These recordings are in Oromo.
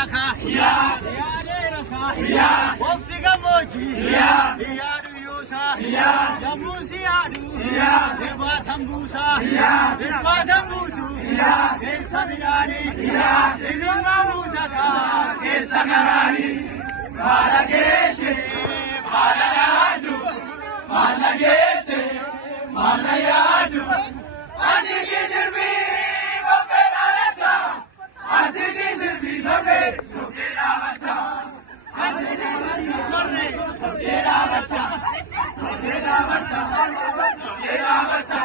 raka, yare raka, wafti gamoji, yadu yosa, yamusi yadu, deba tambusa, deba tambusu, esa milani, deba musaka, esa garani, malageshe, malayadu, malageshe, malayadu, aniki zirbi, bapena rata. Azigi zirbi nabe, sokera bata. Azigi zirbi nabe, sokera bata. Sokera bata, sokera bata,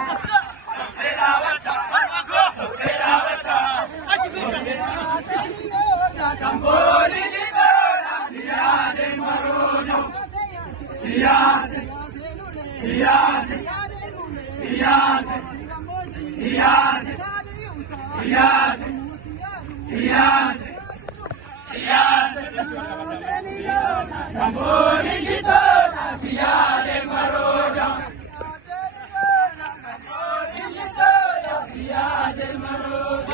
sokera bata, sokera bata. Kamboli jitona siyade marojo. Iyase, iyase, iyase, iyase, iyase. Yes, yes. Kamboli jitona siyade marojo. Kamboli jitona siyade marojo.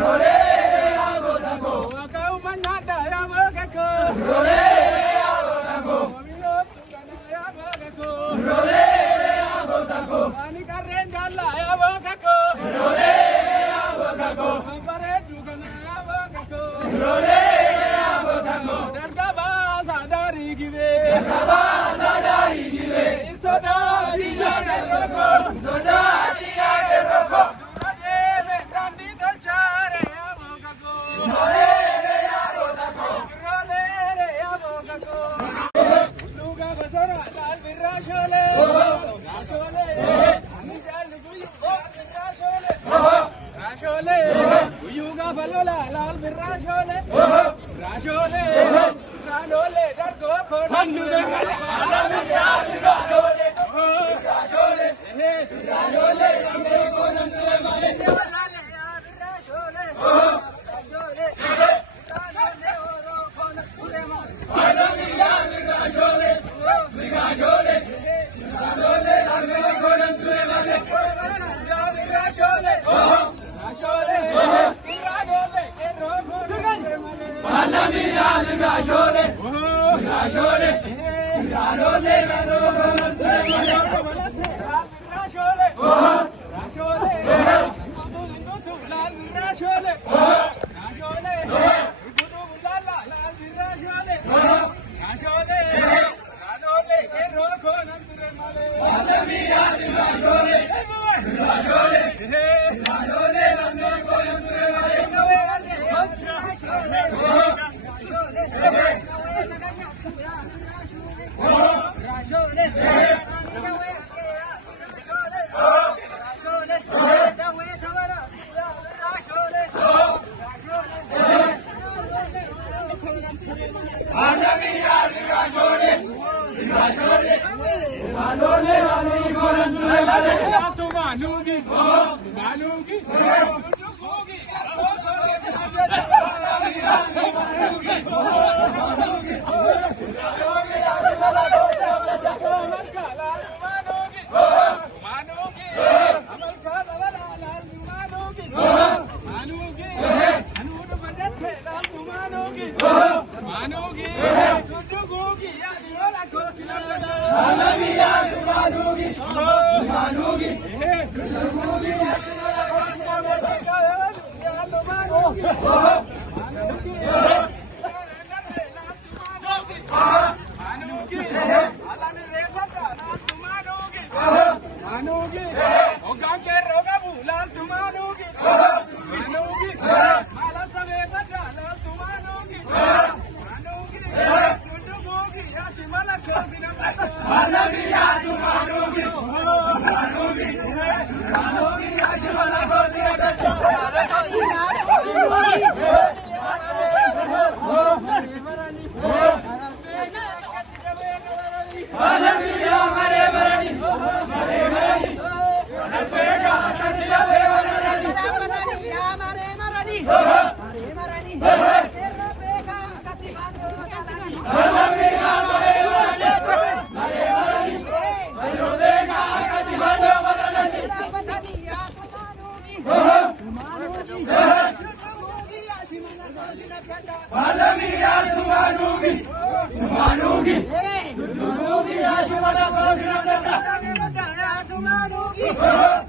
Role abotako. Wakau manada ya wakako. Role abotako. Wamilo tugana ya wakako. Role abotako. Ani karengala ya wakako. Role abotako. Ampare tugana ya wakako. Role abotako. Dargaba sadari give. Dargaba sadari give. Soda diya roko. Soda diya roko. Role randi dolchare ya wakako. Role abotako. Role ya wakako. Luga basara dal birra shole. Shole. Ani jal guyu birra shole. Shole. Guyuga balola lal birra shole. Shole. Ranole dargo khonu de Alami birra shole. Shole. Ranole rambe ko nandre male. lale ya birra shole. Shole. Ranole oro khonu sulema. Alami birra shole. Birra shole. Ranole rambe ko nandre male. Ya birra shole. Shole. Ranole ero khonu male. Alami birra shole. Birra shole. Ranole rambe ko nandre male.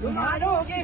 Tumanugi,